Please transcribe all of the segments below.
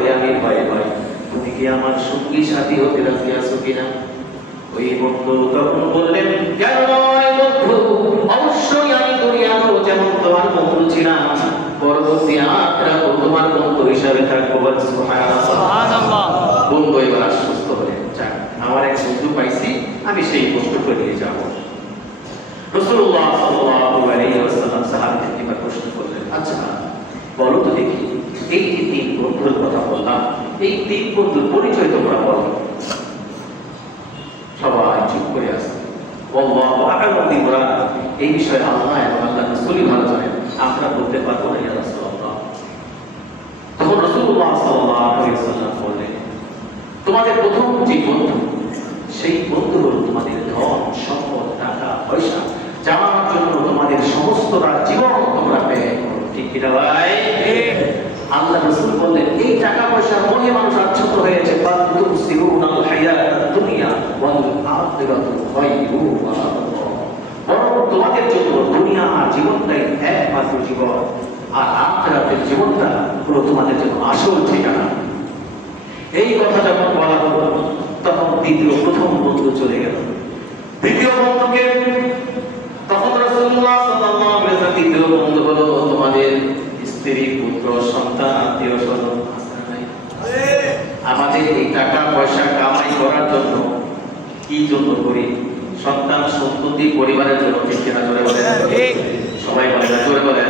করে আমি ভয় পাই, তুমি কি আমার সঙ্গী সাথী হতে রাজি আছো কিনা? ওই বন্ধু তখন বললেন, কেন নয় বন্ধু, অবশ্যই আমি দুনিয়াতেও যেমন তোমার বন্ধু ছিলাম, পরবর্তী আখিরাতে তোমার বন্ধু হিসাবে থাকবো। সুবহানাল্লাহ। বন্ধু এবার আশ্বস্ত হলেন, যাক আমার এক বন্ধু পাইছি, আমি সেই বন্ধুকে নিয়ে যাব। রাসূলুল্লাহ সাল্লাল্লাহু আলাইহি ওয়াসাল্লাম সাহাবীদেরকে এবার প্রশ্ন করলেন, আচ্ছা বলো তো দেখি, এই যে তিন বন্ধুর কথা বললাম, এই তিন বন্ধুর পরিচয় তোমরা বলো। সবাই চুপ করে আসে। আল্লাহু আ'লামু বিমুরাদ, এই বিষয়ে আল্লাহ এবং আল্লাহর রাসূলই ভালো জানেন, আমরা বলতে পারবো না ইয়া রাসূলুল্লাহ। তখন রাসূলুল্লাহ সাল্লাল্লাহু আলাইহি ওয়াসাল্লাম বললেন, তোমাদের প্রথম যে বন্ধু, সেই বন্ধু হলো তোমাদের ধন সম্পদ, টাকা পয়সা, যার জন্য তোমাদের সমস্ত জীবন তোমরা ব্যয় করো। ঠিক কি না ভাই? আল্লাহ রাসূল বললেন, এই টাকা পয়সার মোহে মানুষ আচ্ছন্ন হয়েছে, তুসিরুনাল হায়াতাদ দুনিয়া ওয়াল আখিরাতু খায়রুন ওয়া আবকা। বরং তোমাদের জন্য দুনিয়া জীবনটাই একমাত্র জীবন, আর আখিরাতের জীবনটা পুরো তোমাদের জন্য আসল ঠিকানা। এই কথা যখন বলা হলো, তখন প্রথম বন্ধু চলে গেল। দ্বিতীয় বন্ধুকে তখন রাসূলুল্লাহ সাল্লাল্লাহু আলাইহি ওয়াসাল্লাম, দ্বিতীয় বন্ধু হলো তোমাদের স্ত্রী, পুত্র, সন্তান, আত্মীয় স্বজন আছে না নাই? আমাদের এই টাকা পয়সা কামাই করার জন্য কি জন্য করি? সন্তান সন্ততি পরিবারের জন্য। ঠিক কিনা? জোরে বলেন। সবাই বলে না, জোরে বলেন।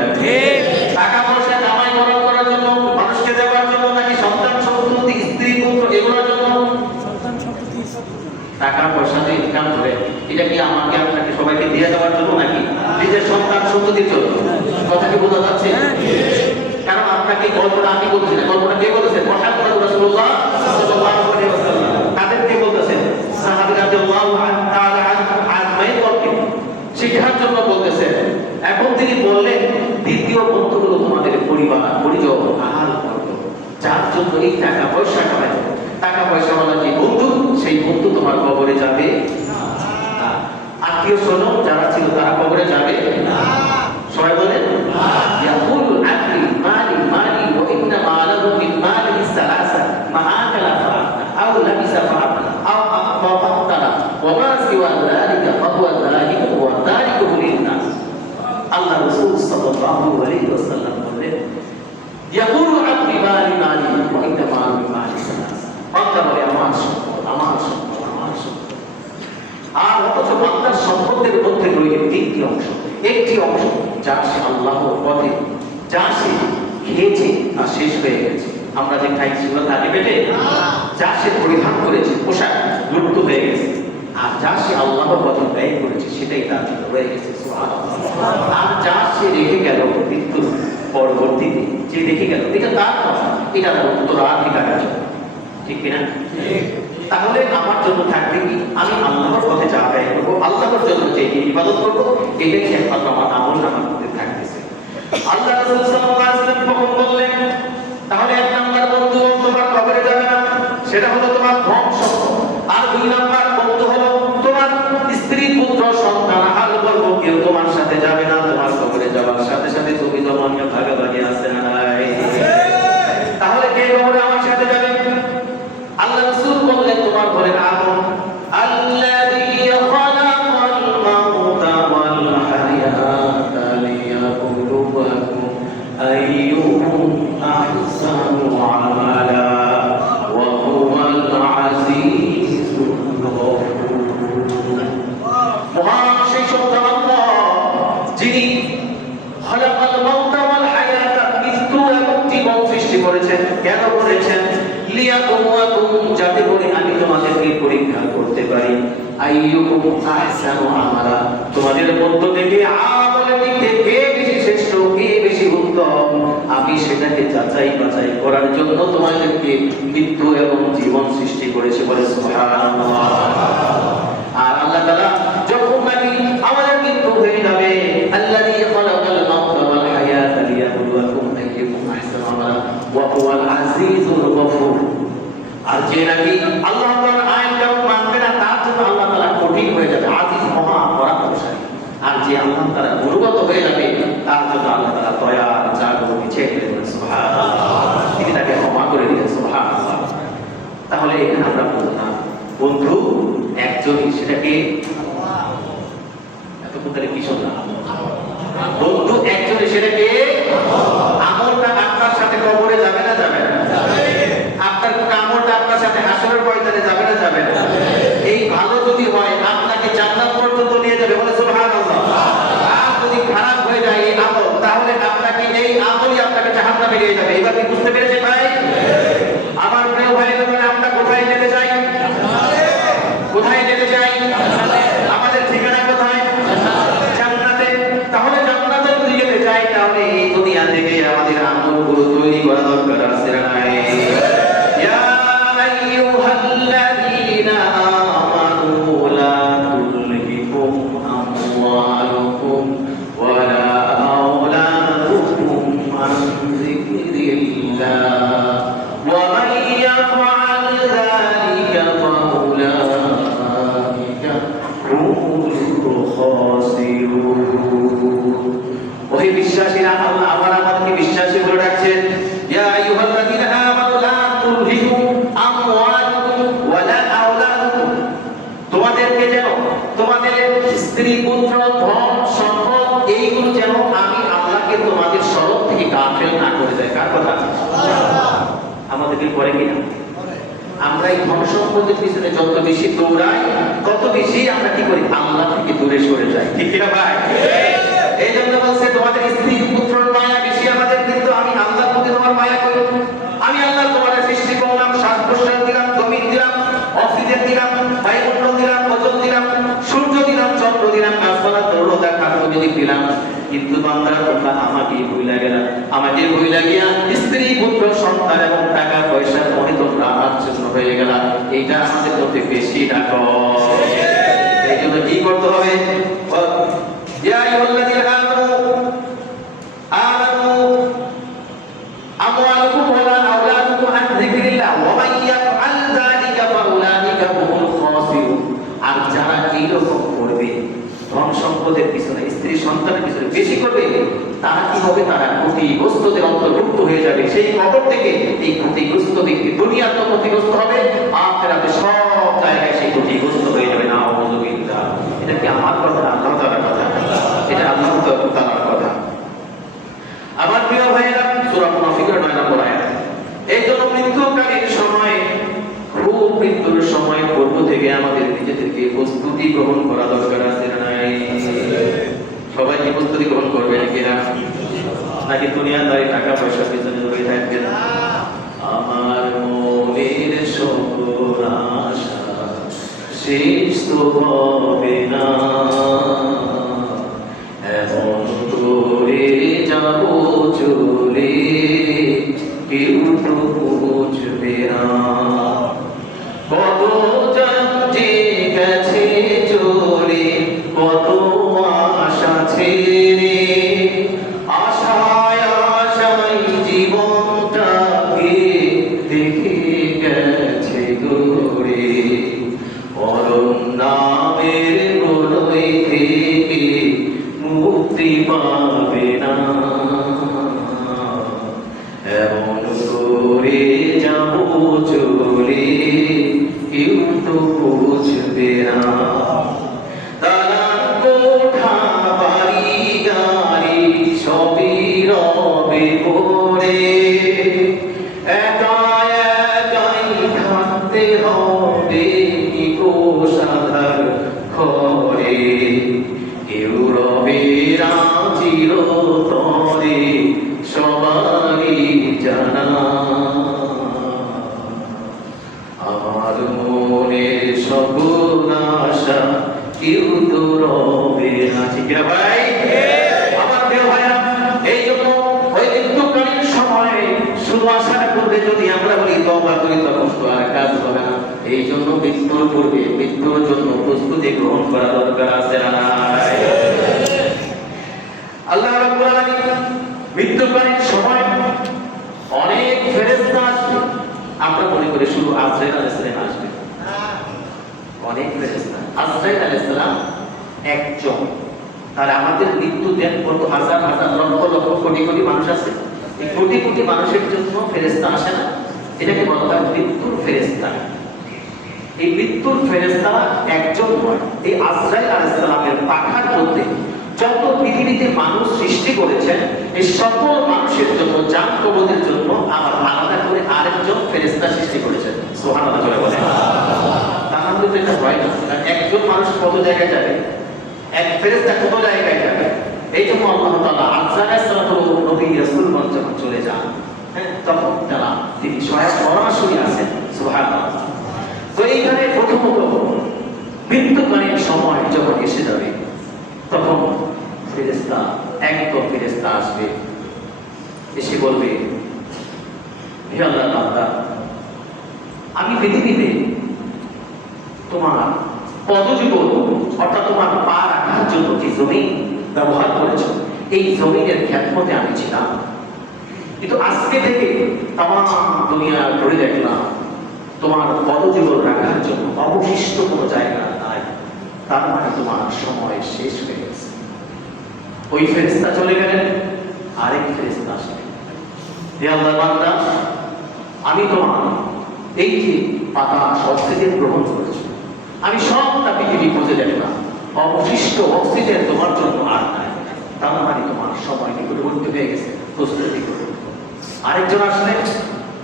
টাকা পয়সা কামাই করার জন্য, মানুষকে দেওয়ার জন্য, নাকি সন্তান সন্ততি স্ত্রী পুত্র এগুলোর জন্য? টাকা পয়সা যে ইনকাম করে, এটা কি আমাকে আপনাকে সবাইকে দিয়ে দেওয়ার জন্য, নাকি নিজের সন্তান সন্ততির জন্য? কথা কি বোঝা যাচ্ছে? কারণ আপনাকে গল্পটা আমি বলছি না, গল্পটা কে বলেছেন? মুহাম্মদ রাসূলুল্লাহ সাল্লাল্লাহু আলাইহি ওয়াসাল্লাম। তাদের কে বলতেছেন? সাহাবী রাদিয়াল্লাহু তাআলা আজমাইন বলকে শিক্ষার জন্য বলতেছেন। এখন তিনি বললেন, দ্বিতীয় বন্ধু হলো তোমাদের পরিবার, পরিজন, আহাল বর্গ, যার জন্য এই টাকা পয়সা কামাই। টাকা পয়সা হলো যে বন্ধু, সেই বন্ধু তোমার কবরে যাবে না। আত্মীয় স্বজন যারা ছিল তারা কবরে যাবে না। সবাই বলেন ইয়াকুল আকলি মালি মালি ওয়া ইন্না মালাহু মিন মালিহি সালাসা মা আকালা ফাআনা আও লাবিসা ফাআনা আও আখফা ফাআনা ওয়া মা সিওয়া যালিকা ফাহুয়া যালিকা ওয়া তারিকুহু লিন-নাস। আল্লাহ রাসূল সাল্লাল্লাহু আলাইহি ওয়াসাল্লাম বলেন, ইয়াকুল আকলি মালি মালি ওয়া ইন্না মালাহু মিন মালিহি সালাসা। বান্দা বলে আমার সম্পদ, আমার সম্পদ, আমার সম্পদ। আর অথচ বান্দার সম্পদের মধ্যে রয়েছে তিনটি অংশ। একটি অংশ যা সে আল্লাহর পথে, যা সে খেয়েছে তা শেষ হয়ে গেছে। আমরা যে খাই সেগুলো থাকে পেটে? যা সে পরিধান করেছে, পোশাক লুপ্ত হয়ে গেছে। আর যা সে আল্লাহর পথে ব্যয় করেছে, সেটাই তার জন্য রয়ে গেছে। সুবহানাল্লাহ। আর যা সে রেখে গেল মৃত্যুর পরবর্তীতে, যে রেখে গেল, এটা তার কথা, এটা তার উত্তরাধিকারের জন্য। ঠিক কিনা? তাহলে আমার জন্য থাকবে কি? আমি আল্লাহর পথে যা ব্যয় করবো, আল্লাহর জন্য যে ইবাদত করবো, এটাই একমাত্র আমার আমল নামার মধ্যে থাকতেছে। আল্লাহ রাসূল সাল্লাল্লাহু আলাইহি ওয়াসাল্লাম তখন বললেন, তাহলে এক নাম্বার বন্ধু তোমার কবরে যাবে না, সেটা হলো তোমার ধন সম্পদ। আর দুই নাম্বার বন্ধু হলো তোমার স্ত্রী, পুত্র, সন্তান, আহাল বর্গ, কেউ তোমার সাথে যাবে না। তোমার কবরে যাওয়ার সাথে সাথে তুমি জমানিয়া ভাগাভাগি আছে না নাই? তাহলে কে কবরে আমার সাথে যাবে? আল্লাহ রাসূল বললেন, তোমার ঘরের আগুন। আল্লাযী খালাকাল মাউতা ওয়াল হায়াতা লিয়াবলুয়াকুম আইয়ুকুম আহসানু আমালা ওয়া হুয়াল আজিজুল গফুর। মহান সেই সত্তা আল্লাহ, যিনি খালাকাল মাউতা ওয়াল হায়াতা, মৃত্যু এবং জীবন সৃষ্টি করেছেন। কেন করেছেন? লিয়াবলুয়াকুম, যাতে করে আমি তোমাদেরকে পরীক্ষা করতে পারি। আইয়ুকুম আহসানু আমালা, তোমাদের মধ্য থেকে আমলের দিক থেকে কে বেশি শ্রেষ্ঠ, কে বেশি উত্তম, আমি সেটাকে যাচাই বাছাই করার জন্য তোমাদেরকে মৃত্যু এবং জীবন সৃষ্টি করেছে। বলে সুবহানাল্লাহ। আর আল্লাহ তাআলা যখন নাকি আমাদের মৃত্যু হয়ে যাবে, আল্লাযী খালাকাল মাউতা ওয়াল হায়াতা লিয়াবলুয়াকুম আইয়ুকুম আহসানু আমালা ওয়া হুয়াল আজিজুল গফুর। আর যে নাকি আল্লাহ তাআলার আইনটা মানবে না, তার জন্য আল্লাহ তাআলা কঠিন হয়ে যাবে, আজিজ মহা পরাক্রমশালী। আর যে আল্লাহ তাআলা গুরুগত হয়ে যাবে, তার জন্য আল্লাহ তাআলা দয়া, জাগো, পিছিয়ে ফেলে। সুবহানাল্লাহ। তিনি তাকে ক্ষমা করে দিয়েছেন। তাহলে এখানে আমরা বললাম বন্ধু একজনই, সেটাকে এতক্ষণ তাহলে কি শুনলাম? বন্ধু একজনই, সেটাকে আমলটা আপনার সাথে কবরে যাবে না যাবে না? আপনার আমলটা আপনার সাথে হাসরের ময়দানে যাবে না যাবে না? এই ভালো যদি হয় আপনাকে জান্নাত পর্যন্ত নিয়ে যাবে, বলে সুবহানাল্লাহ। আর যদি খারাপ হয়ে যায় এই আমল, তাহলে আপনাকে এই আমলই আপনাকে জাহান্নামে নিয়ে যাবে। এবার কি বুঝতে পেরেছেন ভাই? আমার প্রিয় ভাই, আমরা কোথায় যেতে চাই? কোথায় যেতে চাই? আমাদের ঠিকানা কোথায়? জান্নাতে। তাহলে জান্নাতে যদি যেতে চাই, তাহলে এই দুনিয়া থেকে আমাদের আমলগুলো তৈরি করা দরকার আছে না নাই? ইয়া আইয়ুহাল্লাযীনা আমানু লা তুলহিকুম আমওয়ালুকুম ওয়ালা আওলাদুকুম আন যিকরিল্লাহ ওয়া মান ইয়াফআল যালিকা ফাউলাইকা হুমুল খাসিরুন। ওহে বিশ্বাসীরা, আল্লাহ আবার আমাদেরকে বিশ্বাসী বলে ডাকছেন। ইয়া আইয়ুহাল্লাযীনা আমানু লা তুলহিকুম আমওয়ালুকুম ওয়ালা আওলাদুকুম, তোমাদেরকে যেন তোমাদের স্ত্রী পুত্র ধন সম্পদ এইগুলো যেন আমি আল্লাহকে তোমাদের শরৎ থেকে গাফেল না করে দেয়। কার কথা? আমাদেরকে করে কিনা? আমরা এই ধন সম্পদের পিছনে যত বেশি দৌড়াই, তত বেশি আমরা কি করি? আল্লাহ থেকে দূরে সরে যাই। ঠিক কিনা ভাই? এই জন্য বলছে তোমাদের স্ত্রী পুত্রের মায়া বেশি আমাদের, কিন্তু আমি আল্লাহর প্রতি তোমার মায়া করি। আমি আল্লাহ তোমাদের সৃষ্টি করলাম, শ্বাস প্রশ্বাস দিলাম, জমিন দিলাম, অক্সিজেন দিলাম, বায়ুমণ্ডল দিলাম, ওজন দিলাম, সূর্য দিলাম, চন্দ্র দিলাম, গাছপালা তরুণতা খাদ্য যদি দিলাম, কিন্তু বান্দা তোমরা আমাকে ভুলে গেলা। আমাকে ভুলে গিয়া স্ত্রী পুত্র সন্তান এবং টাকা পয়সার মনে তোমরা আমার জন্য হয়ে গেলা। এইটা আমাদের মধ্যে বেশি ডাকো। এই জন্য কি করতে হবে? ইয়া আইয়ুহাল্লাযীনা আমানু আমওয়ালুকুম ওয়ালা আওলাদুকুম আন যিকরিল্লাহ ওয়া মান ইয়াফআল যালিকা ফাউলাইকা হুমুল খাসিরুন। আর যারা এই রকম করবে, ধন সম্পদের পিছনে, স্ত্রী সন্তানের পিছনে বেশি করবে, তারা কি হবে? তারা ক্ষতিগ্রস্তদের অন্তর্ভুক্ত হয়ে যাবে। সেই কবর থেকে এই ক্ষতিগ্রস্ত ব্যক্তি দুনিয়ার তো ক্ষতিগ্রস্ত হবে, আখিরাতে সব জায়গায় সেই ক্ষতিগ্রস্ত হয়ে যাবে। নাউযুবিল্লাহ। এটা কি আমার কথা? আল্লাহ তাআলার কথা। এটা আল্লাহ তাআলার কথা। আমার প্রিয় ভাইরা, সূরা মুনাফিকের 9 নম্বর আয়াত। এই জন্য মৃত্যুকালীন সময়, খুব মৃত্যুর সময় পূর্ব থেকে আমাদের নিজেদেরকে প্রস্তুতি গ্রহণ করা দরকার আছে না নাই? সবাই কি প্রস্তুতি গ্রহণ করবে নাকি না? নাকি দুনিয়াদারি টাকা পয়সার পিছনে দৌড়ে থাকবেন? আমার মনের সকল আশা শেষ তো হবে না, এমন করে যাব চলে কেউ তো বুঝবে না। কত জন যে গেছে চলে, কত আশা ছেড়ে, আশায় আশায় জীবনটাকে দেখে গেছে গড়ে। পরম নামের বলয় থেকে মুক্তি পাবে না, এমন করে যাব চলে কেউ তো বুঝবে না। দালান কোঠা বাড়ি গাড়ি সবই রবে পড়ে, একা একাই থাকতে হবে নিকোষাধার ঘরে। কেউ রবে না চিরতরে, সবারই জানা। আমার মনের সকল আশা কেউ তো রবে না। ঠিক না ভাই? আমার প্রিয় ভাইরা, এই জন্য ওই মৃত্যুকালীন সময় শুধু আশা করবে যদি আমরা বলি তওবা করি, তখন তো আর কাজ হবে না। এই জন্য মৃত্যুর পূর্বে, মৃত্যুর জন্য প্রস্তুতি গ্রহণ করা দরকার আছে না নাই? আল্লাহ রাব্বুল আলামিন মৃত্যুকালীন সময় অনেক ফেরেশতা আসবে। আমরা মনে করি শুধু আজরাইল আলাইহিস সালাম আসবে, অনেক ফেরেশতা। আজরাইল আলাইহিস সালাম একজন। আর আমাদের মৃত্যু দেন কত হাজার হাজার লক্ষ লক্ষ কোটি কোটি মানুষ আছে। এই কোটি কোটি মানুষের জন্য ফেরেশতা আসে না, এটাকে বলা হয় মৃত্যুর ফেরেশতা। এই মৃত্যুর ফেরেশতারা একজন নয়, এই আজরাইল আলাইহিস সালামের পাখার মধ্যে যত পৃথিবীতে মানুষ সৃষ্টি করেছেন এই সকল মানুষের জন্য জান কবজের জন্য আবার আলাদা করে আরেকজন ফেরেশতা সৃষ্টি করেছেন। সুবহানাল্লাহ জোরে বলেন। তা না হলে তো এটা হয় না। একজন মানুষ কত জায়গায় যাবে, এক ফেরেশতা কত জায়গায় যাবে। এই জন্য আল্লাহ তাআলা আজরাইল সালাতুল্লাহ নবী রাসূলগণ যখন চলে যান, তখন তারা তিনি স্বয়ং পরামর্শই আছেন। সুবহানাল্লাহ। তো এইখানে প্রথমত মৃত্যুকালীন সময় যখন এসে যাবে তখন ফেরেশতা একদম ফেরেশতা আসবে, এসে বলবে, হে আল্লাহর বান্দা, আমি পৃথিবীতে তোমার পদজীবন অর্থাৎ তোমার পা রাখার জন্য যে জমিন ব্যবহার করেছ এই জমিনের খ্যাতমতে আমি ছিলাম, কিন্তু আজকে থেকে তামাম দুনিয়া ঘুরে দেখলাম তোমার পদজীবন রাখার জন্য অবশিষ্ট কোনো জায়গা নাই, তার মানে তোমার সময় শেষ হয়ে গেছে। ওই ফেরেশতা চলে গেলেন, আরেক ফেরেশতা আসলেন, হে আল্লাহর বান্দা, আমি তোমার এই যে বাতাস অক্সিজেন গ্রহণ করেছি আমি সবটা পৃথিবী খুঁজে দেখলাম, অবশিষ্ট অক্সিজেন তোমার জন্য আর নাই, তার মানে তোমার সময় নিকটবর্তী হয়ে গেছে, প্রস্তুতি করো। আরেকজন আসলেন,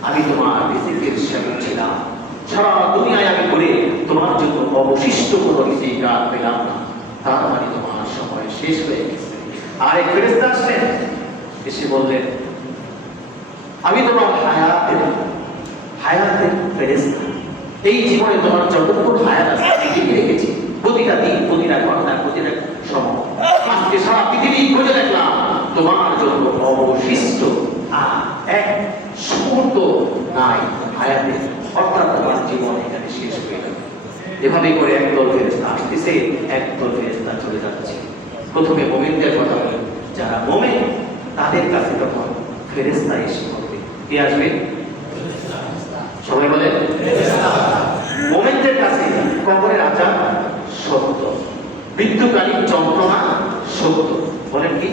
আমি তোমার রিজিকের সেবক ছিলাম, সারা দুনিয়ায় আমি করে তোমার জন্য অবশিষ্ট কোনো রিজিক আর পেলাম না, তার মানে তোমার সময় শেষ হয়ে গেছে। আরেক ফেরেশতা আসলেন, এসে বললেন, আমি তোমার হায়াতের ফেরেশতা, এই জীবনে তোমার যতটুকু হায়াত আছে পৃথিবী রেখেছি, প্রতিটা দিন, প্রতিটা ঘটনা, প্রতিটা সময়, আজকে সারা পৃথিবী খুঁজে দেখলাম তোমার জন্য অবশিষ্ট আর এক মুহূর্ত নাই হায়াতে, অর্থাৎ তোমার জীবন এখানে শেষ হয়ে গেল। এভাবে করে একদল ফেরেশতা আসতেছে, একদল ফেরেশতা চলে যাচ্ছে। প্রথমে মুমিনদের কথা বলি, যারা মুমিন তাদের কাছে তখন ফেরেশতা এসে বলবে, কে আসবে? সবাই বলেন মুমিনদের কাছে কবরের আযাব সত্য, মৃত্যুকালীন যন্ত্রণা সত্য। বলেন কি?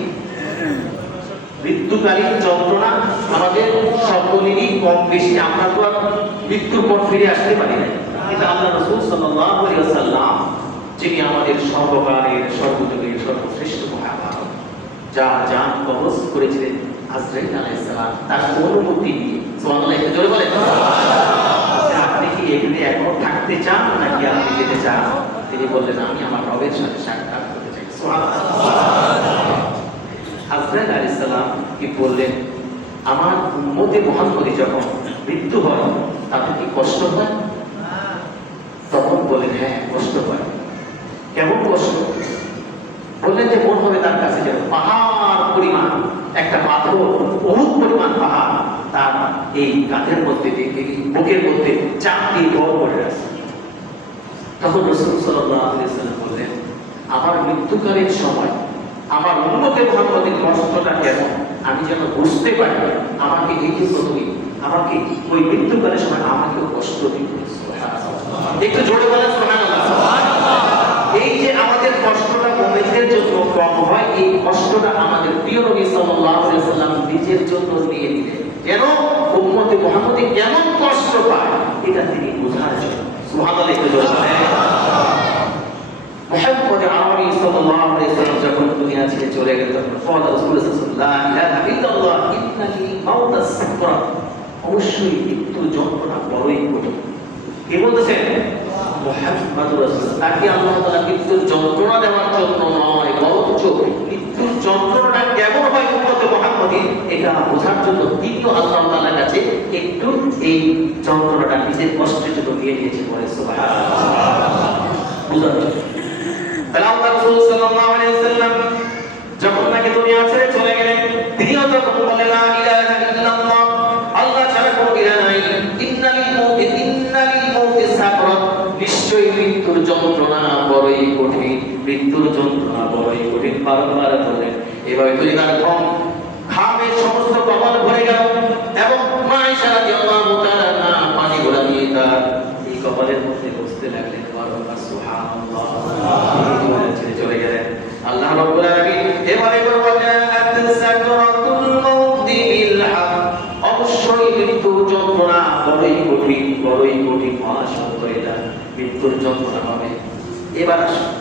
মৃত্যুকালীন যন্ত্রণা আমাদের সকলেরই কম বেশি, আমরা তো আর মৃত্যুর পর ফিরে আসতে পারি না, কিন্তু আল্লাহ রাসূল সাল্লাল্লাহু আলাইহি ওয়াসাল্লাম যিনি আমাদের সর্বকালের সর্বযুগের সর্বশ্রেষ্ঠ মহামানব, যার জান কবজ করেছিলেন আজরাইল আলাইহিস সালাম, তার অনুমতি নিয়ে, সুবহানাল্লাহ, একটু জোরে বলেন, আপনি কি এখানে এখনো থাকতে চান নাকি আপনি যেতে চান? তিনি বললেন, আমি আমার রবের সাথে সাক্ষাৎ করতে চাই। সুবহানাল্লাহ। আজরাইল আলাইহিস সালাম কি বললেন, আমার উম্মতে মুহাম্মদী যখন মৃত্যু হয় তাতে কি কষ্ট হয়? তখন বললেন, হ্যাঁ কষ্ট হয়। কেমন কষ্ট? বললেন যে মন হবে তার কাছে যেন পাহাড় পরিমাণ একটা পাথর, বহুত পরিমাণ পাহাড় তার এই কাঁধের মধ্যে, বুকের মধ্যে চাপ দিয়ে বড় করে আছে। তখন রাসূল সাল্লাল্লাহু আলাইহি ওয়াসাল্লাম বললেন, আমার মৃত্যুকালীন সময় আমার উম্মতে মুহাম্মদের কষ্টটা কেমন আমি যেন বুঝতে পারি, আমাকে এই যে তুমি আমাকে ওই মৃত্যুকালের সময় আমাকে কষ্ট দিতে। একটু জোরে বলেন সুবহানাল্লাহ। এই যে আমাদের কষ্টটা মুমিনদের জন্য কম হয়, এই কষ্টটা আমাদের প্রিয় নবী সাল্লাল্লাহু আলাইহি ওয়াসাল্লাম নিজের জন্য নিয়ে নিলেন, যেন উম্মতে মুহাম্মদী কেমন কষ্ট পায় এটা তিনি বোঝার জন্য। সুবহানাল্লাহ, একটু জোরে বলেন। মুহাম্মদ আরবি সাল্লাল্লাহু আলাইহি ওয়াসাল্লাম যখন দুনিয়া ছেড়ে চলে গেলেন, তখন ফাদা রাসূলুল্লাহ সাল্লাল্লাহু আলাইহি ওয়াসাল্লাম, ইন্নালি মাউতাস সাকরা, অবশ্যই মৃত্যু যন্ত্রণা বড়ই কঠিন। কি বলতেছেন? মুহাম্মদুর রাসূলুল্লাহ, তাকে আল্লাহ তাআলা মৃত্যুর যন্ত্রণা দেওয়ার জন্য নয়, বরঞ্চ মৃত্যুর যন্ত্রণাটা কেমন হয় উম্মতে মুহাম্মদী এটা বোঝার জন্য তিনিও আল্লাহ তাআলার কাছে একটু এই যন্ত্রণাটা নিজের কষ্টের জন্য নিয়ে নিয়েছে। বলে সুবহানাল্লাহ, বুঝার জন্য। আল্লাহ রাসূল সাল্লাল্লাহু আলাইহি ওয়াসাল্লাম যখন নাকি দুনিয়া ছেড়ে চলে গেলেন, তিনিও তখন বলেন, লা ইলাহা ইল্লাল্লাহ, আল্লাহ ছাড়া কোনো ইলাহ নাই, ইন্নালিল মাউতি সাকরাত, নিশ্চয়ই মৃত্যুর যন্ত্রণা বড়ই কঠিন, মৃত্যুর যন্ত্রণা বড়ই কঠিন। বারবার বলেন, এভাবে তুই তার ঘামে সমস্ত কপাল ভরে গেল এবং মা আয়েশা রাদিয়াল্লাহু তাআলা পানি গোলা দিয়ে তার এই কপালের মধ্যে বসতে লাগলেন। বারবার সুবহানাল্লাহ, ছেড়ে চলে গেলেন। আল্লাহ রাব্বুল আলামিন এবারে বলেন, সাকরাতুল মাউতি বিল হক, অবশ্যই মৃত্যুর যন্ত্রণা বড়ই কঠিন। কঠিন, বড়ই কঠিন, মহাসঙ্গ এটা, মৃত্যুর যন্ত্রণা হবে। এবার আসুন।